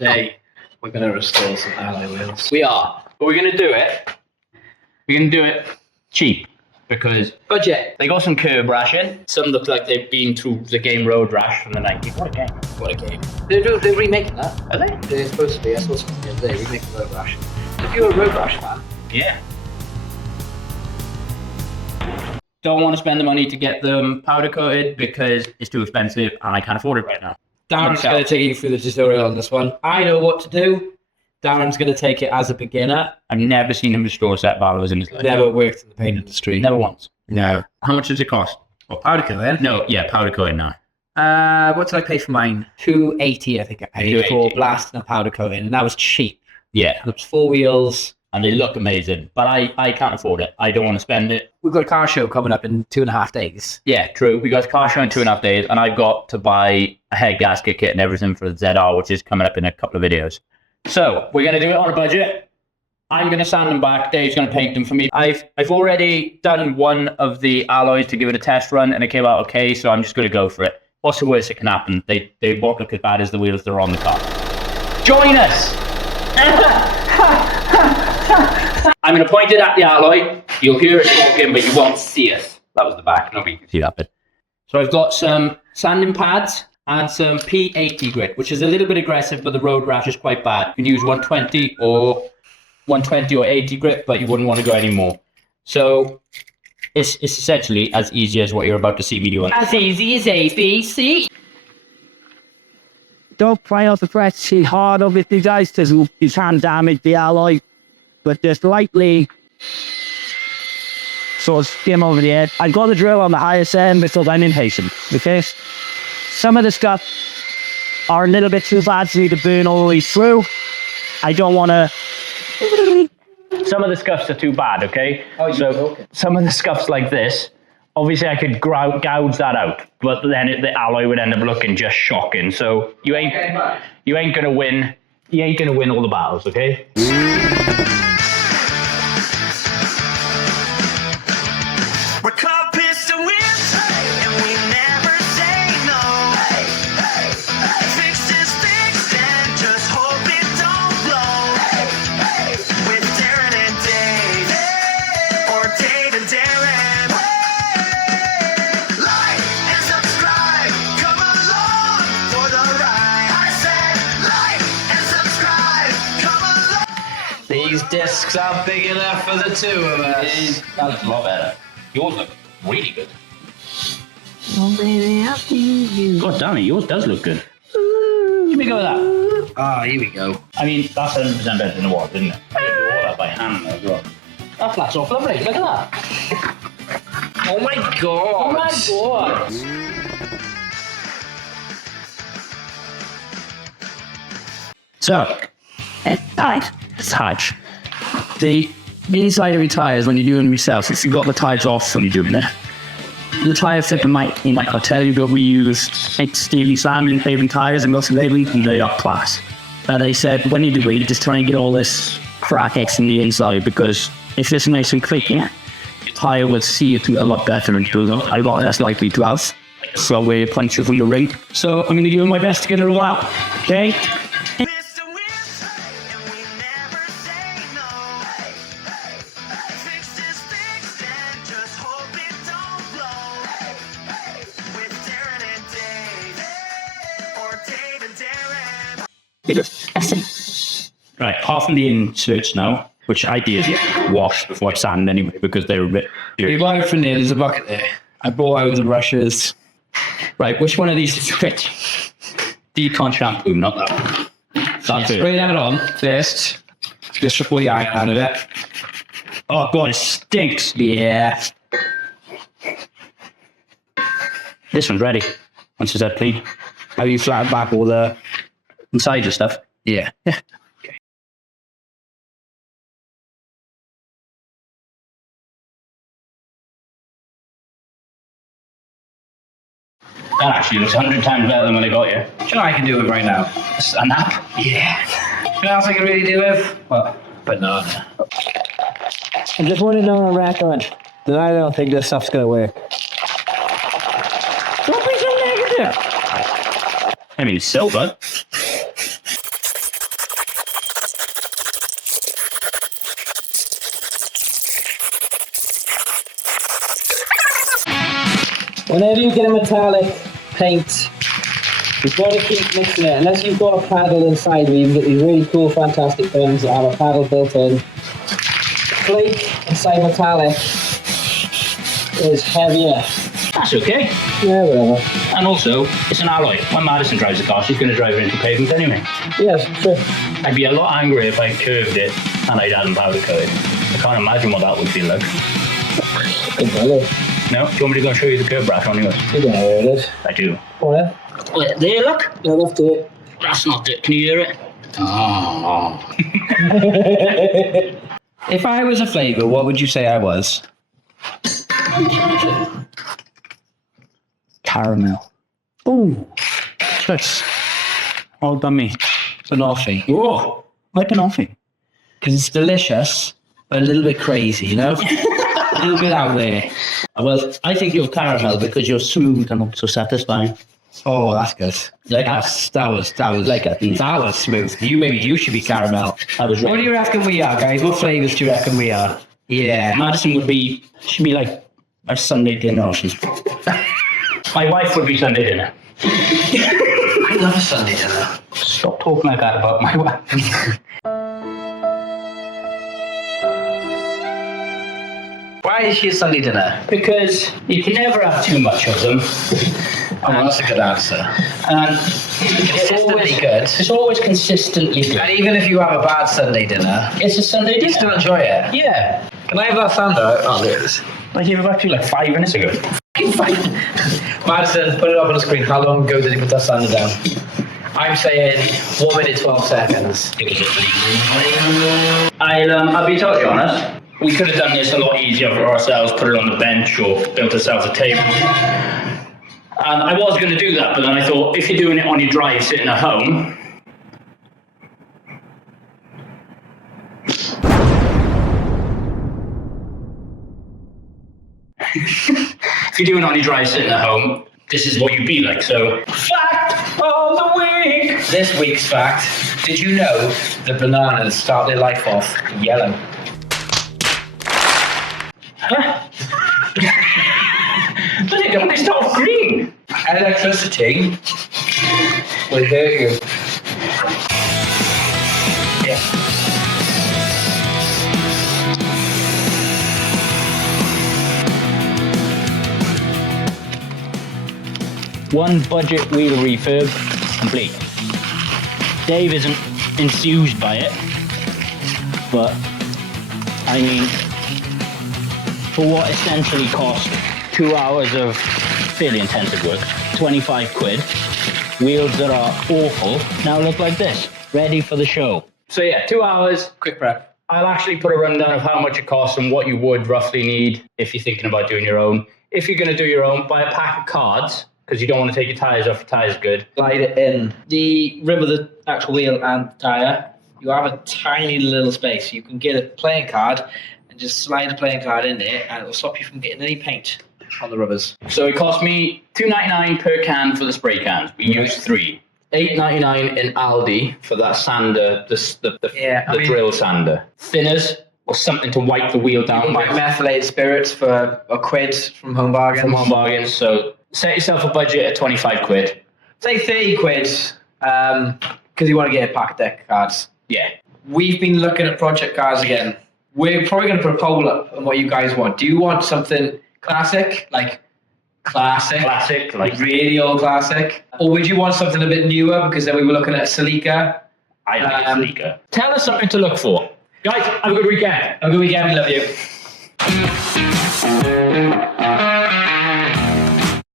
Today, we're going to restore some alloy wheels. We are. But we're going to do it. We're going to do it cheap. Because Budget. they got some curb rashing. Some look like they've been through the game Road Rash from the 90s. What a game. What a game. They're remaking that. Are they? They're supposed to be. I saw something the other day. Remaking Road Rash. If you're a Road Rash fan. Yeah. Don't want to spend the money to get them powder coated because it's too expensive and I can't afford it right now. Darren's going to take you through the tutorial on this one. I know what to do. Darren's going to take it as a beginner. I've never seen him restore set valves in his life. Never worked in the paint industry. Never once. No. How much does it cost? What, powder coating? No, yeah, powder coating now. What did I pay for mine? $280, I think I paid for blasting and powder coating, and that was cheap. Yeah. It was 4 wheels. And they look amazing, but I can't afford it. I don't want to spend it. We've got a car show coming up in 2.5 days. Yeah, true. We got a car show in 2.5 days, and I've got to buy a head gasket kit and everything for the ZR, which is coming up in a couple of videos. So we're going to do it on a budget. I'm going to sand them back. Dave's going to paint them for me. I've already done one of the alloys to give it a test run, and it came out okay, so I'm just going to go for it. What's the worst that can happen? They won't look as bad as the wheels that are on the car. Join us! I'm going to point it at the alloy. You'll hear us talking, but you won't see us. That was the back. Nobody can see that bit. So I've got some sanding pads and some P80 grit, which is a little bit aggressive, but the Road Rash is quite bad. You can use 120 or 80 grit, but you wouldn't want to go any more. So it's essentially as easy as what you're about to see me doing. As easy as ABC. Don't try out the press too hard of it, guys, because you can damage the alloy. But just lightly sort of skim over the edge. I've got the drill on the highest end because I'm impatient. Okay? Some of the stuff are a little bit too bad for me to burn all the way through. I don't want to... Some of the scuffs are too bad, okay? Oh, so some of the scuffs like this, obviously I could gouge that out, but then the alloy would end up looking just shocking. So you ain't gonna win. You ain't gonna win all the battles, okay? We're called Piston Whipped, and we never say no. Fixed is fixed, and just hope it don't blow. With Darren and Dave, or Dave and Darren. Like and subscribe, come along for the ride. I said like and subscribe, come along. These discs are big enough for the two of us. That looks a lot better. Yours look really good. Oh, baby, I feel you. God damn it, yours does look good. Give me a go at that. Ah, here we go. I mean, that's 100% better than it was, isn't it? I did all that by hand as well. That flats off lovely. Look at that. Oh my god. Oh my god. So, it's hard. The inside of your tyres when you're doing them yourself, if you've got the tyres off when you're doing it, the tyre flipper might tell you that we use Steely Slam in paving tyres and got some labelling and they are class. But they said when you do it, you just try and get all this crack X in the inside because if it's nice and quick, your tyre will see it a lot better and do a lot less likely to have. So we're punching from the ring. So I'm going to do my best to get it all out. Okay? Piston Whipped, and we never say no. Fixed is fixed, and just hope it don't blow. With Darren and Dave, or Dave and Darren. Right, half of the inserts now, which I did wash before I sand anyway because they were a bit dirty. You buy it from there, there's a bucket there. I bought out the brushes. Right, which one of these is which? Decon shampoo, not that one. That's it. Spray that on first. Just before the iron out of it. Oh god, it stinks. Yeah. This one's ready. Once it's that clean. Have you flattened back all the... Inside your stuff. Yeah. That actually looks 100 times better than when I got you. Do you know I can do it right now? A nap? Yeah. You know what else I can really do with? What? Banana. I just want to know on record that I don't think this stuff's going to work. Don't be so negative. I mean, silver. Whenever you get a metallic paint, you've got to keep mixing it. Unless you've got a paddle inside where you can get these really cool, fantastic guns that have a paddle built in. Flake inside metallic is heavier. That's okay. Yeah, whatever. And also, it's an alloy. When Madison drives the car, she's going to drive it into pavement anyway. Yes, true. I'd be a lot angry if I curved it and I hadn't powder coated. I can't imagine what that would feel like. Good value. No? Do you want me to go and show you the curve brush on yours? You don't know where it is. I do. Oh, yeah? Wait, there, look. Yeah, left to it. That's not it. Can you hear it? Oh. If I was a flavour, what would you say I was? Caramel. Oh, yes. All done me. Banoffee. Whoa, like banoffee. Because it's delicious, but a little bit crazy, you know? A little bit out there. Well, I think you're caramel because you're smooth and also satisfying. Oh, that's good. Like that was like that was smooth. Maybe you should be caramel. I was What right. do you reckon we are, guys? What flavours do you reckon we are? Yeah. Madison should be like A Sunday dinner. my wife would be Sunday dinner. I love a Sunday dinner. Stop talking like that about my wife. Why is she a Sunday dinner? Because you can never have too much of them. Oh, that's a good answer. And Consistently good. it's always consistently good. And even if you have a bad Sunday dinner, It's a Sunday you dinner. still enjoy it. Yeah. Can I have that thunder? Oh, there it is. I gave it back to you like 5 minutes ago. Madison, put it up on the screen. How long ago did you put that thunder down? I'm saying 1 minute 12 seconds. I'll be totally honest. We could have done this a lot easier for ourselves, put it on the bench or built ourselves a table. And I was going to do that, but then I thought, if you're doing it on your drive sitting at home, if you're doing it on your drive sitting at home, this is what you'd be like. So, fact of the week. This week's fact, did you know that bananas start their life off yellow? But they start off green. Electricity will hurt you. Yeah. One budget wheel refurb complete. Dave isn't enthused by it, but I mean, for what essentially cost 2 hours of fairly intensive work, 25 quid, wheels that are awful now look like this, ready for the show. So yeah, 2 hours. Quick prep. I'll actually put a rundown of how much it costs and what you would roughly need if you're thinking about doing your own. If you're going to do your own, buy a pack of cards, because you don't want to take your tyres off. Your tyre's good. Slide it in the rim of the actual wheel and tyre. You have a tiny little space. You can get a playing card and just slide a playing card in there, and it will stop you from getting any paint on the rubbers. So it cost me $2.99 per can for the spray cans. We used 3. $8.99 in Aldi for that sander, the drill sander. Thinners or something to wipe the wheel down Buy with methylated spirits for a quid from Home Bargains. from Home Bargains. So set yourself a budget at 25 quid. Say 30 quid, because you want to get a pack of deck cards. Yeah. We've been looking at project cards again. We're probably going to put a poll up on what you guys want. Do you want something classic, like Classic, like really old classic? Or would you want something a bit newer, because then we were looking at Celica? I like Celica. Tell us something to look for. Guys, have a good weekend. Have a good weekend, we love you.